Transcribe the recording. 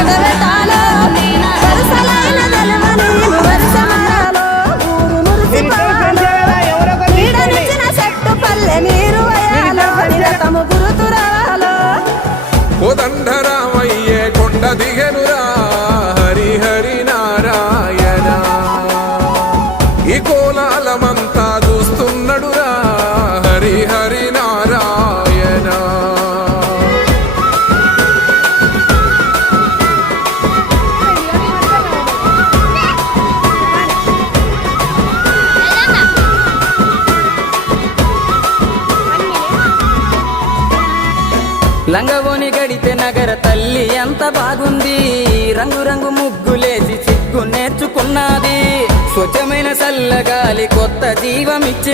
జగబెట్టాలో వరుసలైన తెలవని వరుస మరాలో ఊరు మురిసిపోవాలో నీడనిచ్చిన చెట్టు పల్లె నీరు వయాలో నిరతము గురుతురాలో కోదండరామయ్యే కొండ దిగెనురా హరి హరి నారాయణ ఈ కోలాలమంతా చూస్తున్నడురా హరి హరి నారాయణ లంగవోని గడితే నగర తల్లి ఎంత బాగుంది రంగు రంగు ముగ్గులేసి సిగ్గు నేర్చుకున్నది స్వచ్ఛమైన చల్లగాలి కొత్త జీవమిచ్చి